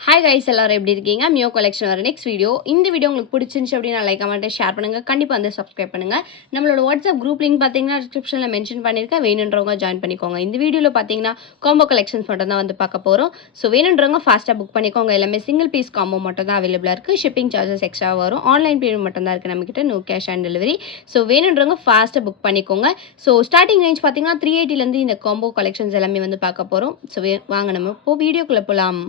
Hi guys, எல்லாரும் எப்படி இருக்கீங்க? மியோ கலெக்ஷன் வர நெக்ஸ்ட் வீடியோ. இந்த வீடியோ உங்களுக்கு பிடிச்சிருந்துச்சு அப்படின்னா லைக் கமெண்ட் ஷேர் பண்ணுங்க. கண்டிப்பாக வந்து சப்ஸ்கிரைப் பண்ணுங்க. நம்மளோட வாட்ஸ்அப் குரூப் லிங்க் பார்த்தீங்கன்னா டிஸ்கிரிப்ஷனில் மென்ஷன் பண்ணியிருக்கேன். வேணுன்றவங்க ஜாயின் பண்ணிக்கோங்க. இந்த வீடியோவில் பார்த்தீங்கன்னா காம்போ கலெக்ஷன்ஸ் மட்டும் தான் வந்து பார்க்க போகிறோம். ஸோ வேணுன்றவங்க ஃபாஸ்ட்டாக புக் பண்ணிக்கோங்க. எல்லாமே சிங்கிள் பீஸ் காம்போ மட்டும் தான் அவைலபிளாக இருக்குது. ஷிப்பிங் சார்ஜஸ் எக்ஸ்ட்ரா வரும். ஆன்லைன் பேமெண்ட் மட்டும் தான் இருக்குது நம்மக்கிட்ட. No cash on delivery. So வேணுன்றவங்க ஃபாஸ்ட்டாக புக் பண்ணிக்கோங்க. ஸோ ஸ்டார்டிங் ரேஞ்ச் பார்த்தீங்கன்னா 380 இந்த காம்போ கலெக்ஷன்ஸ் எல்லாமே வந்து பார்க்க போகிறோம். ஸோ வாங்க நம்ம இப்போ வீடியோக்குள்ளே போகலாம்.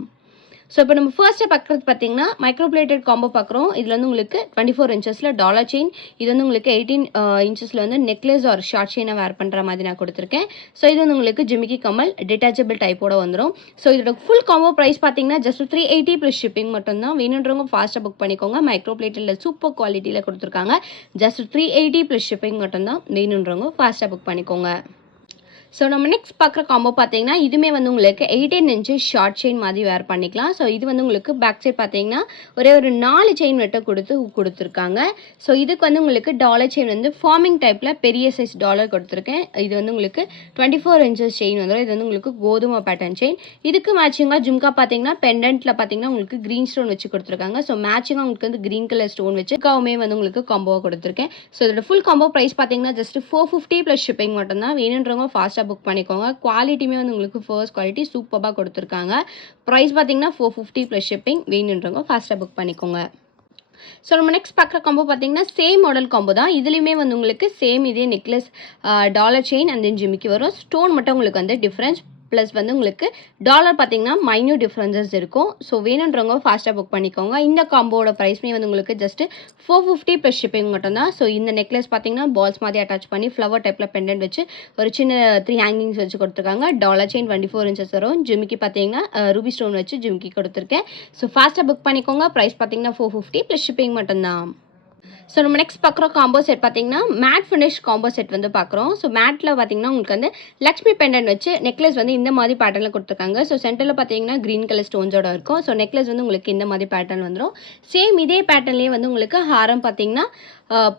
ஸோ இப்போ நம்ம ஃபர்ஸ்ட்டு பார்க்குறது பார்த்தீங்கன்னா மைக்ரோப்ளேட்டட் காம்போ பார்க்குறோம். இதில் வந்து உங்களுக்கு 24 இன்ச்சஸில் டாலர் செயின், இது வந்து உங்களுக்கு 18 இன்ச்சஸில் வந்து நெக்லஸ் ஒரு ஷார்ட் செயினை வேர் பண்ணுற மாதிரி நான் கொடுத்துருக்கேன். ஸோ இது வந்து உங்களுக்கு ஜிமிக்கி கமல் டிட்டாச்சபிள் டைப்போட வந்துடும். ஸோ இதோட ஃபுல் காம்போ ப்ரைஸ் பார்த்தீங்கன்னா ஜஸ்ட் 380 ப்ளஸ் ஷிப்பிங் மட்டும்தான். வேணுன்றவங்க ஃபாஸ்ட்டாக புக் பண்ணிக்கோங்க. மைக்ரோப்ளேட்டடில் சூப்பர் குவாலிட்டியில் கொடுத்துருக்காங்க. ஜஸ்ட் 380 ப்ளஸ் ஷிப்பிங் மட்டும்தான். வேணுன்றவங்க ஃபாஸ்ட்டாக புக் பண்ணிக்கோங்க. ஸோ நம்ம நெக்ஸ்ட் பார்க்குற காம்போ பார்த்தீங்கன்னா இதுவுமே வந்து உங்களுக்கு 18 இன்ச்சஸ் ஷார்ட் செயின் மாதிரி வேர் பண்ணிக்கலாம். ஸோ இது வந்து உங்களுக்கு பேக் சைட் பார்த்தீங்கன்னா ஒரே ஒரு 4 செயின் வெட்ட கொடுத்துருக்காங்க. ஸோ இதுக்கு வந்து உங்களுக்கு டாலர் செயின் வந்து ஃபார்மிங் டைப்பில் பெரிய சைஸ் டாலர் கொடுத்துருக்கேன். இது வந்து உங்களுக்கு 24 இன்ச்சஸ் செயின் வந்துடும். இது வந்து உங்களுக்கு கோதுமை பேட்டர்ன் செயின். இதுக்கு மேட்சிங்காக ஜும்கா பார்த்தீங்கன்னா பெண்டன்ட்டில் பார்த்தீங்கன்னா உங்களுக்கு க்ரீன் ஸ்டோன் வச்சு கொடுத்துருக்காங்க. ஸோ மேட்சிங்காக உங்களுக்கு வந்து க்ரீன் கலர் ஸ்டோன் வச்சு காவுமே வந்து உங்களுக்கு காம்போவாக கொடுத்துருக்கேன். ஸோ இதோட ஃபுல் காம்போ ப்ரைஸ் பார்த்தீங்கன்னா ஜஸ்ட் 450 ப்ளஸ் ஷிப்பிங் மட்டும்தான். வேணுன்றவங்க ஃபாஸ்ட்டாக புக் பண்ணிக்கோங்க. குவாலிட்டியுமே வந்து உங்களுக்கு ஃபர்ஸ்ட் குவாலிட்டி சூப்பராக கொடுத்துருக்காங்க. ப்ரைஸ் பார்த்தீங்கன்னா 450 ப்ளஸ் ஷிப்பிங். வேணுன்றவங்க ஃபாஸ்ட்டாக புக் பண்ணிக்கோங்க. ஸோ நம்ம நெக்ஸ்ட் பார்க்குற காம்போ பார்த்தீங்கன்னா சேம் மாடல் காம்போ தான். இதுலேயுமே வந்து உங்களுக்கு சேம் இதே necklace dollar chain and then ஜிமிக்கி வரும். ஸ்டோன் மட்டும் உங்களுக்கு வந்து டிஃப்ரென்ஸ் ப்ளஸ் வந்து உங்களுக்கு டாலர் பார்த்தீங்கன்னா மைன்யூட் டிஃப்ரென்சஸ் இருக்கும். ஸோ வேணுன்றவங்க ஃபாஸ்ட்டாக புக் பண்ணிக்கோங்க. இந்த காம்போட ப்ரைஸ்மே வந்து உங்களுக்கு ஜஸ்ட் 450 ப்ளஸ் ஷிப்பிங் மட்டும்தான். ஸோ இந்த நெக்லஸ் பார்த்தீங்கன்னா பால்ஸ் மாதிரி அட்டாச் பண்ணி ஃப்ளவர் டைப்பில் பெண்டன்ட் வச்சு ஒரு சின்ன 3 ஹேங்கிங்ஸ் வச்சு கொடுத்துருக்காங்க. டாலர் செயின் 24 இன்ச்சஸ் வரும். ஜிமிக்கி பார்த்தீங்கன்னா ரூபி ஸ்டோன் வச்சு ஜிமிக்கி கொடுத்துருக்கேன். ஸோ ஃபாஸ்ட்டாக புக் பண்ணிக்கோங்க. ப்ரைஸ் பார்த்தீங்கன்னா 450 ப்ளஸ் ஷிப்பிங் மட்டும்தான். ஸோ நம்ம நெக்ஸ்ட் பார்க்குற காம்போ செட் பார்த்தீங்கன்னா மேட் ஃபினிஷ் காம்போ செட் வந்து பார்க்குறோம். ஸோ மேட்டில் பார்த்தீங்கன்னா உங்களுக்கு வந்து லக்ஷ்மி பெண்டன்ட் வச்சு நெக்லஸ் வந்து இந்த மாதிரி பேட்டர்னில் கொடுத்துருக்காங்க. ஸோ சென்டரில் பார்த்தீங்கன்னா க்ரீன் கலர் ஸ்டோன்ஸோட இருக்கும். ஸோ நெக்லஸ் வந்து உங்களுக்கு இந்த மாதிரி பேட்டர்ன் வந்துடும். சேம் இதே பேட்டர்ன்லேயே வந்து உங்களுக்கு ஹாரம் பார்த்தீங்கன்னா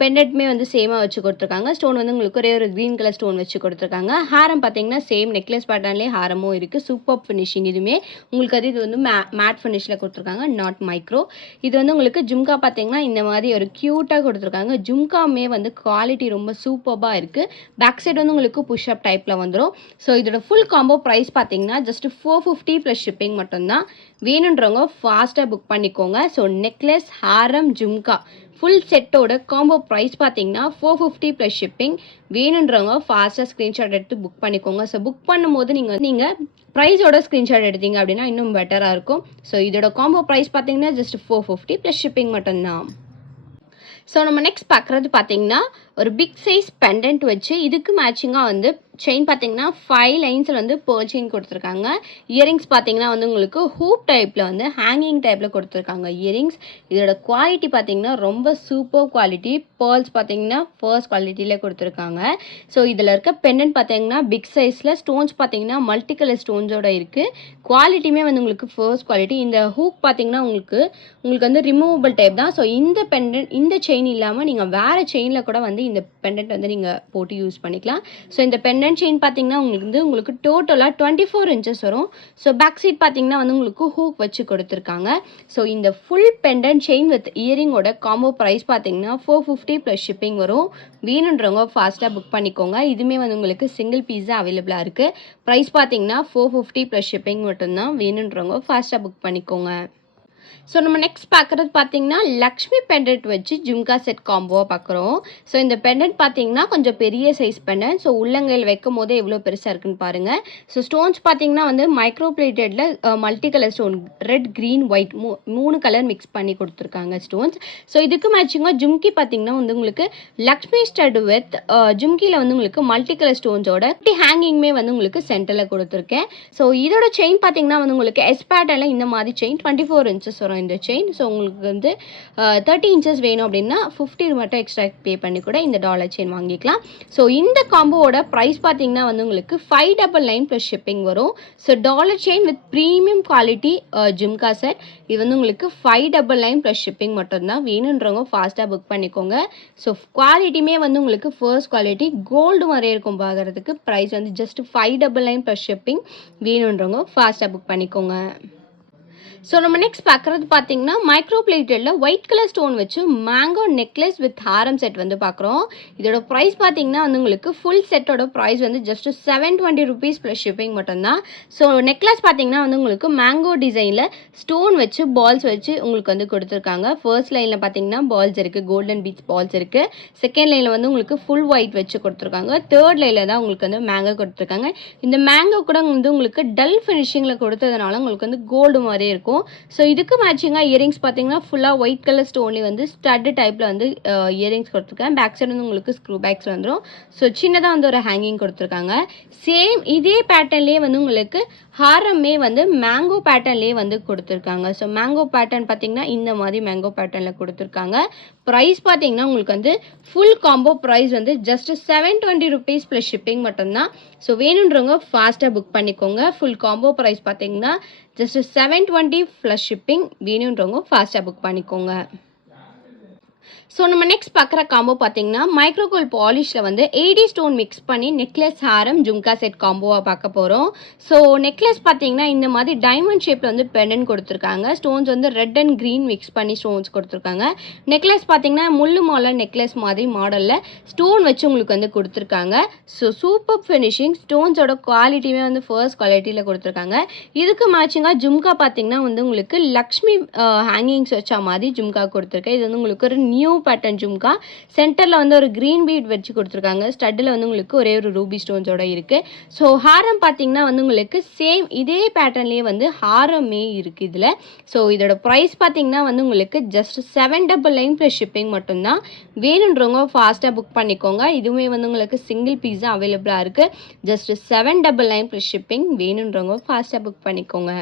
பெண்டன்ட்டுமே வந்து சேமாக வச்சு கொடுத்துருக்காங்க. ஸ்டோன் வந்து உங்களுக்கு ஒரே ஒரு க்ரீன் கலர் ஸ்டோன் வச்சு கொடுத்துருக்காங்க. ஹாரம் பார்த்தீங்கன்னா சேம் நெக்லஸ் பேட்டர்ன்லேயே ஹாரமும் இருக்குது. Super finishing. இதுவுமே உங்களுக்கு அது இது வந்து மேட் ஃபினிஷில் கொடுத்துருக்காங்க, நாட் மைக்ரோ. இது வந்து உங்களுக்கு ஜும்கா பார்த்தீங்கன்னா இந்த மாதிரி ஒரு க்யூட்டாக கொடுத்துருக்காங்க. ஜும்காமே வந்து குவாலிட்டி ரொம்ப சூப்பராக இருக்குது. பேக் சைடு வந்து உங்களுக்கு புஷ்அப் டைப்பில் வந்துடும். ஸோ இதோட ஃபுல் காம்போ ப்ரைஸ் பார்த்தீங்கன்னா ஜஸ்ட் 450 ப்ளஸ் ஷிப்பிங் மட்டும்தான். வேணுன்றவங்க ஃபாஸ்ட்டாக புக் பண்ணிக்கோங்க. ஸோ நெக்லஸ், ஹாரம், ஜும்கா ஃபுல் செட்டோட காம்போ ப்ரைஸ் பார்த்தீங்கன்னா 450 ப்ளஸ் ஷிப்பிங். வேணுன்றவங்க ஃபாஸ்ட்டாக ஸ்க்ரீன்ஷாட் எடுத்து புக் பண்ணிக்கோங்க. ஸோ புக் பண்ணும்போது நீங்கள் ப்ரைஸோட ஸ்க்ரீன்ஷாட் எடுத்தீங்க அப்படின்னா இன்னும் பெட்டராக இருக்கும். ஸோ இதோட காம்போ ப்ரைஸ் பார்த்தீங்கன்னா ஜஸ்ட் 450 ப்ளஸ் ஷிப்பிங் மட்டும்தான். ஸோ நம்ம நெக்ஸ்ட் பார்க்குறது பார்த்தீங்கன்னா ஒரு பிக் சைஸ் பெண்டன்ட் வச்சு இதுக்கு மேட்சிங்காக வந்து செயின் பார்த்தீங்கன்னா 5 லைன்ஸில் வந்து பேர்ல் செயின் கொடுத்துருக்காங்க. இயரிங்ஸ் பார்த்தீங்கன்னா வந்து உங்களுக்கு ஹூப் டைப்பில் வந்து ஹேங்கிங் டைப்பில் கொடுத்துருக்காங்க இயரிங்ஸ். இதோட குவாலிட்டி பார்த்தீங்கன்னா ரொம்ப சூப்பர் குவாலிட்டி. பேர்ல்ஸ் பார்த்தீங்கன்னா ஃபர்ஸ்ட் குவாலிட்டியில் கொடுத்துருக்காங்க. ஸோ இதில் இருக்க பெண்டன்ட் பார்த்தீங்கன்னா பிக் சைஸில் ஸ்டோன்ஸ் பார்த்தீங்கன்னா மல்டி கலர் ஸ்டோன்ஸோட இருக்குது. குவாலிட்டியுமே வந்து உங்களுக்கு ஃபர்ஸ்ட் குவாலிட்டி. இந்த ஹூக் பார்த்தீங்கன்னா உங்களுக்கு வந்து ரிமூவபிள் டைப் தான். ஸோ இந்த பெண்டன்ட் இந்த செயின் இல்லாமல் நீங்கள் வேறு செயினில் கூட வந்து இந்த பெண்டன்ட் வந்து நீங்கள் போட்டு யூஸ் பண்ணிக்கலாம். ஸோ இந்த பெண்டன்ட் செயின் பார்த்தீங்கன்னா உங்களுக்கு டோட்டலாக 24 இன்ச்சஸ் வரும். ஸோ பேக் சைட் பார்த்தீங்கன்னா வந்து உங்களுக்கு ஹூக் வச்சு கொடுத்துருக்காங்க. ஸோ இந்த ஃபுல் பெண்டன்ட் செயின் வித் இயரிங்கோட காம்போ ப்ரைஸ் பார்த்தீங்கன்னா 450 ப்ளஸ் ஷிப்பிங் வரும். வேணுன்றவங்க ஃபாஸ்ட்டாக புக் பண்ணிக்கோங்க. இதுவுமே வந்து உங்களுக்கு சிங்கிள் பீஸாக அவைலபிளாக இருக்குது. ப்ரைஸ் பார்த்தீங்கன்னா 450 ப்ளஸ் ஷிப்பிங் மட்டும்தான். வேணுன்றவங்க ஃபாஸ்ட்டாக புக் பண்ணிக்கோங்க. ஸோ நம்ம நெக்ஸ்ட் பார்க்குறது பார்த்தீங்கன்னா லக்ஷ்மி பெண்டன்ட் வச்சு ஜும்கா செட் காம்போவாக பார்க்குறோம். ஸோ இந்த பெண்டன்ட் பார்த்தீங்கன்னா கொஞ்சம் பெரிய சைஸ் பெண்டன்ட். ஸோ உள்ளங்கையில் வைக்கும் போதே எவ்வளோ பெருசாக இருக்குன்னு பாருங்கள். ஸோ ஸ்டோன்ஸ் பார்த்தீங்கன்னா வந்து மைக்ரோ பிளேட்டடில் multi colour stone red, green, white 3 colour mix பண்ணி கொடுத்துருக்காங்க ஸ்டோன்ஸ். ஸோ இதுக்கு மேட்சிங்காக ஜும்கி பார்த்தீங்கன்னா வந்து உங்களுக்கு லக்ஷ்மி ஸ்டட் வித் ஜும்கியில் வந்து உங்களுக்கு மல்டி கலர் ஸ்டோன்ஸோட ஹேங்கிங்குமே வந்து உங்களுக்கு சென்டரில் கொடுத்துருக்கேன். ஸோ இதோட செயின் பார்த்தீங்கன்னா வந்து உங்களுக்கு எஸ்பேட்டரில் இந்த மாதிரி செயின் 24 இன்ச்சஸ் வரும் இந்த செயின். ஸோ உங்களுக்கு வந்து 30 இன்ச்சஸ் வேணும் அப்படின்னா 50 மட்டும் எக்ஸ்ட்ரா பே பண்ணி கூட இந்த டாலர் செயின் வாங்கிக்கலாம். ஸோ இந்த காம்போவோட ப்ரைஸ் பார்த்தீங்கன்னா வந்து உங்களுக்கு 599 ப்ளஸ் ஷிப்பிங் வரும். So dollar chain with premium quality jhumka set இது வந்து உங்களுக்கு 599 ப்ளஸ் ஷிப்பிங் மட்டும்தான். வேணுன்றவங்க ஃபாஸ்ட்டாக புக் பண்ணிக்கோங்க. ஸோ குவாலிட்டியுமே வந்து உங்களுக்கு ஃபர்ஸ்ட் குவாலிட்டி கோல்டு மாதிரியே இருக்கும் பார்க்குறதுக்கு. ப்ரைஸ் வந்து ஜஸ்ட் 599 ப்ளஸ் ஷிப்பிங். வேணுன்றவங்க ஃபாஸ்ட்டாக புக் பண்ணிக்கோங்க. ஸோ நம்ம நெக்ஸ்ட் பார்க்குறது பார்த்தீங்கன்னா மைக்ரோ பிளேட்டடில் ஒயிட் கலர் ஸ்டோன் வச்சு mango necklace with Haram set வந்து பார்க்குறோம். இதோட ப்ரைஸ் பார்த்தீங்கன்னா வந்து உங்களுக்கு ஃபுல் செட்டோட ப்ரைஸ் வந்து ஜஸ்ட் 720 rupees ப்ளஸ் ஷிப்பிங் மட்டும்தான். ஸோ நெக்லஸ் பார்த்தீங்கன்னா வந்து உங்களுக்கு மேங்கோ டிசைனில் ஸ்டோன் வச்சு பால்ஸ் வச்சு உங்களுக்கு வந்து கொடுத்துருக்காங்க. ஃபர்ஸ்ட் லைனில் பார்த்தீங்கன்னா பால்ஸ் இருக்குது, கோல்டன் பீட்ஸ் பால்ஸ் இருக்குது. செகண்ட் லைனில் வந்து உங்களுக்கு ஃபுல் ஒயிட் வச்சு கொடுத்துருக்காங்க. தேர்ட் லைனில் தான் உங்களுக்கு வந்து மேங்கோ கொடுத்துருக்காங்க. இந்த மேங்கோ கூட வந்து உங்களுக்கு டல் ஃபினிஷிங்கில் கொடுத்ததுனால உங்களுக்கு வந்து கோல்டு மாதிரி இருக்கும். ஸோ இதுக்கு மேட்சிங்காக இயரிங்ஸ் பார்த்தீங்கன்னா ஃபுல்லாக ஒயிட் கலர் ஸ்டோன்லேயே வந்து ஸ்டட்டு டைப்பில் வந்து இயரிங்ஸ் கொடுத்துருக்கேன். பேக் சைடு வந்து உங்களுக்கு ஸ்க்ரூ பேக்ஸ் வந்துடும். ஸோ சின்னதாக வந்து ஒரு ஹேங்கிங் கொடுத்துருக்காங்க. சேம் இதே பேட்டர்ன்லேயே வந்து உங்களுக்கு ஹாரமே வந்து மேங்கோ பேட்டர்ன்லேயே வந்து கொடுத்துருக்காங்க. ஸோ மேங்கோ பேட்டர்ன் பார்த்தீங்கன்னா இந்த மாதிரி மேங்கோ பேட்டர்னில் கொடுத்துருக்காங்க. ப்ரைஸ் பார்த்தீங்கன்னா உங்களுக்கு வந்து ஃபுல் காம்போ ப்ரைஸ் வந்து ஜஸ்ட் 720 rupees ப்ளஸ் ஷிப்பிங் மட்டும்தான். ஸோ வேணுன்றவங்க ஃபாஸ்ட்டாக புக் பண்ணிக்கோங்க. ஃபுல் காம்போ ப்ரைஸ் பார்த்தீங்கன்னா ஜஸ்ட் 720 ப்ளஸ் ஷிப்பிங். வேணுன்றவங்க ஃபாஸ்ட்டாக புக் பண்ணிக்கோங்க. ஸோ நம்ம நெக்ஸ்ட் பார்க்குற காம்போ பார்த்தீங்கன்னா மைக்ரோகோல் பாலிஷில் வந்து 80 ஸ்டோன் மிக்ஸ் பண்ணி நெக்லஸ் ஹாரம் ஜும்கா செட் காம்போவாக பார்க்க போகிறோம். ஸோ நெக்லஸ் பார்த்தீங்கன்னா இந்த மாதிரி டைமண்ட் ஷேப்பில் வந்து பெண்டன்ட் கொடுத்துருக்காங்க. ஸ்டோன்ஸ் வந்து ரெட் அண்ட் க்ரீன் மிக்ஸ் பண்ணி ஸ்டோன்ஸ் கொடுத்துருக்காங்க. நெக்லஸ் பார்த்தீங்கன்னா முள்ளு மாலை நெக்லஸ் மாதிரி மாடலில் ஸ்டோன் வச்சு உங்களுக்கு வந்து கொடுத்துருக்காங்க. ஸோ சூப்பர் ஃபினிஷிங், ஸ்டோன்ஸோட குவாலிட்டியுமே வந்து ஃபர்ஸ்ட் குவாலிட்டியில் கொடுத்துருக்காங்க. இதுக்கு மேட்சிங்காக ஜும்கா பார்த்தீங்கன்னா வந்து உங்களுக்கு லக்ஷ்மி ஹேங்கிங்ஸ் வச்ச மாதிரி ஜும்கா கொடுத்துருக்கேன். இது வந்து உங்களுக்கு ஒரு நியூ பேட்டர்ன் ஜும்கா. சென்டரில் வந்து ஒரு க்ரீன் பீட் வச்சு கொடுத்துருக்காங்க. ஸ்டட்டில் வந்து உங்களுக்கு ஒரே ஒரு ரூபி ஸ்டோன்ஸோட இருக்குது. ஸோ ஹாரம் பார்த்தீங்கன்னா வந்து உங்களுக்கு சேம் இதே பேட்டர்ன்லேயே வந்து ஹாரமே இருக்குது இதில். ஸோ இதோட ப்ரைஸ் பார்த்தீங்கன்னா வந்து உங்களுக்கு ஜஸ்ட் 799 ப்ளஸ் ஷிப்பிங் மட்டும்தான். வேணுன்றவங்க ஃபாஸ்ட்டாக புக் பண்ணிக்கோங்க. இதுவுமே வந்து உங்களுக்கு சிங்கிள் பீஸாக அவைலபிளாக இருக்குது. Just 799 plus shipping. வேணுன்றவங்க ஃபாஸ்ட்டாக புக் பண்ணிக்கோங்க.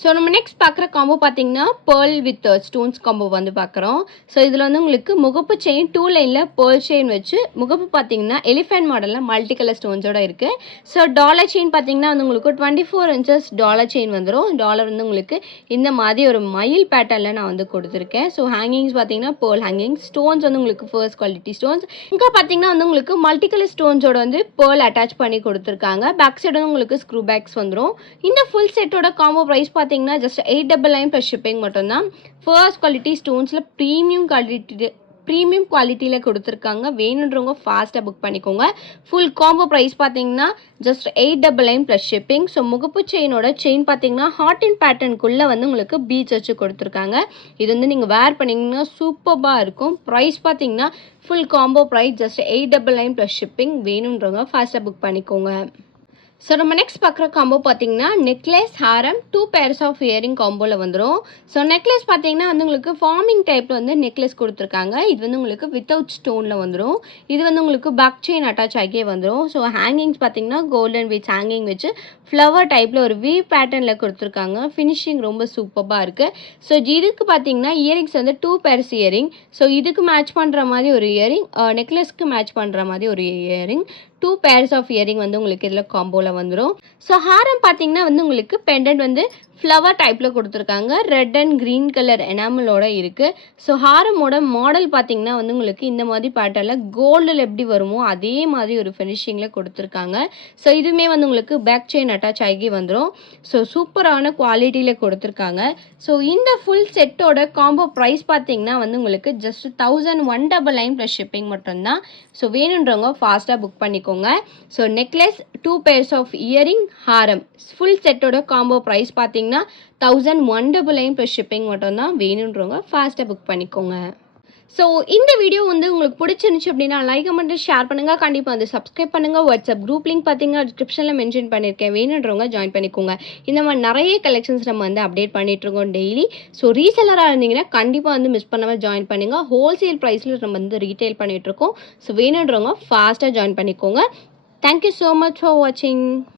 ஸோ நம்ம நெக்ஸ்ட் பார்க்குற காம்போ பார்த்தீங்கன்னா பேர்ல் வித் ஸ்டோன்ஸ் காம்போ வந்து பார்க்குறோம். ஸோ இதில் வந்து உங்களுக்கு முகப்பு செயின் 2 லைனில் பேர்ல் செயின் வச்சு முகப்பு பார்த்தீங்கன்னா எலிஃபென்ட் மாடலில் மல்டி கலர் ஸ்டோன்ஸோட இருக்குது. ஸோ டாலர் செயின் பார்த்தீங்கன்னா வந்து உங்களுக்கு 24 inches டாலர் செயின் வந்துடும். டாலர் வந்து உங்களுக்கு இந்த மாதிரி ஒரு மயில் பேட்டர்னில் நான் வந்து கொடுத்துருக்கேன். ஸோ ஹேங்கிங்ஸ் பார்த்தீங்கன்னா பேர்ல் ஹேங்கிங். ஸ்டோன்ஸ் வந்து உங்களுக்கு ஃபர்ஸ்ட் குவாலிட்டி ஸ்டோன்ஸ். இங்கே பார்த்தீங்கன்னா வந்து உங்களுக்கு மல்டி கலர் ஸ்டோன்ஸோட வந்து பேர்ல் அட்டாச் பண்ணி கொடுத்துருக்காங்க. பேக் சைடு வந்து உங்களுக்கு ஸ்க்ரூ பேக்ஸ் வந்துடும். இந்த ஃபுல் செட்டோட காம்போ ப்ரைஸ் பார்த்தீங்கன்னா ஜஸ்ட் 899 ப்ளஸ் ஷிப்பிங் மட்டும்தான். ஃபர்ஸ்ட் குவாலிட்டி ஸ்டோன்ஸில் ப்ரீமியம் குவாலிட்டியில் கொடுத்துருக்காங்க. வேணுன்றவங்க ஃபாஸ்ட்டாக புக் பண்ணிக்கோங்க. ஃபுல் காம்போ ப்ரைஸ் பார்த்தீங்கன்னா ஜஸ்ட் 899 ப்ளஸ் ஷிப்பிங். ஸோ முகப்பு செயினோட செயின் பார்த்தீங்கன்னா ஹார்ட் அண்ட் பேட்டர்னுக்குள்ளே வந்து உங்களுக்கு பீட்ஸ் வச்சு கொடுத்துருக்காங்க. இது வந்து நீங்கள் வேர் பண்ணிங்கன்னா சூப்பராக இருக்கும். ப்ரைஸ் பார்த்தீங்கன்னா full combo price just 899 plus shipping. வேணுன்றவங்க ஃபாஸ்ட்டாக புக் பண்ணிக்கோங்க. ஸோ நம்ம நெக்ஸ்ட் பார்க்குற காம்போ பார்த்தீங்கன்னா necklace Haram 2 pairs of earring காம்போவில் வந்துடும். ஸோ நெக்லஸ் பார்த்தீங்கன்னா வந்து உங்களுக்கு ஃபார்மிங் டைப்பில் வந்து நெக்லஸ் கொடுத்துருக்காங்க. இது வந்து உங்களுக்கு வித்தவுட் ஸ்டோனில் வந்துடும். இது வந்து உங்களுக்கு பேக் செயின் அட்டாச் ஆகியே வந்துடும். ஸோ ஹேங்கிங்ஸ் பார்த்தீங்கன்னா கோல்டன் பீட்ஸ் ஹேங்கிங் வச்சு ஃப்ளவர் டைப்பில் ஒரு வி பேட்டர்னில் கொடுத்துருக்காங்க. ஃபினிஷிங் ரொம்ப சூப்பராக இருக்குது. ஸோ இதுக்கு பார்த்தீங்கன்னா இயரிங்ஸ் வந்து 2 pairs இயரிங். ஸோ இதுக்கு மேட்ச் பண்ணுற மாதிரி ஒரு இயரிங், நெக்லஸ்க்கு மேட்ச் பண்ணுற மாதிரி ஒரு இயரிங், 2 pairs ஆஃப் இயரிங் வந்து உங்களுக்கு இதில் காம்போவில் வந்துடும். ஸோ ஹாரம் பார்த்தீங்கன்னா வந்து உங்களுக்கு பெண்டன்ட் வந்து ஃப்ளவர் டைப்பில் கொடுத்துருக்காங்க. ரெட் அண்ட் க்ரீன் கலர் எனாமலோட இருக்குது. ஸோ ஹாரமோட மாடல் பார்த்தீங்கன்னா வந்து உங்களுக்கு இந்த மாதிரி பேட்டர்னில் கோல்டில் எப்படி வருமோ அதே மாதிரி ஒரு ஃபினிஷிங்கில் கொடுத்துருக்காங்க. ஸோ இதுவுமே வந்து உங்களுக்கு பேக் செயின் அட்டாச் ஆகி வந்துடும். ஸோ சூப்பரான குவாலிட்டியில் கொடுத்துருக்காங்க. ஸோ இந்த ஃபுல் செட்டோட காம்போ ப்ரைஸ் பார்த்தீங்கன்னா வந்து உங்களுக்கு ஜஸ்ட் 1199 ப்ளஸ் ஷிப்பிங் மட்டும்தான். ஸோ வேணுன்றவங்க ஃபாஸ்ட்டாக புக் பண்ணிக்கோங்க. So necklace 2 pairs of earring ஹாரம் ஃபுல் செட்டோட காம்போ ப்ரைஸ் பார்த்தீங்கன்னா 1199 ப்ளஸ் ஷிப்பிங் மட்டும்தான். வேணுன்றவங்க ஃபாஸ்ட்டாக புக் பண்ணிக்கோங்க. ஸோ இந்த வீடியோ வந்து உங்களுக்கு பிடிச்சிருந்துச்சு அப்படின்னா லைக் கமெண்ட் ஷேர் பண்ணுங்கள். கண்டிப்பாக வந்து சப்ஸ்கிரைப் பண்ணுங்கள். வாட்ஸ்அப் குரூப் லிங்க் பார்த்தீங்கன்னா டிஸ்கிரிப்ஷனில் மென்ஷன் பண்ணியிருக்கேன். வேணுன்றவங்க ஜாயின் பண்ணிக்கோங்க. இந்த மாதிரி நிறைய கலெக்ஷன்ஸ் நம்ம வந்து அப்டேட் பண்ணிகிட்ருக்கோம் டெய்லி. ஸோ ரீசெல்லராக இருந்தீங்கன்னா கண்டிப்பாக வந்து மிஸ் பண்ணாமல் ஜாயின் பண்ணுங்கள். ஹோல்சேல் ப்ரைஸில் நம்ம வந்து ரீட்டைல் பண்ணிகிட்ருக்கோம். ஸோ வேணுன்றவங்க ஃபாஸ்ட்டாக ஜாயின் பண்ணிக்கோங்க. தேங்க்யூ ஸோ மச் ஃபார் வாட்சிங்.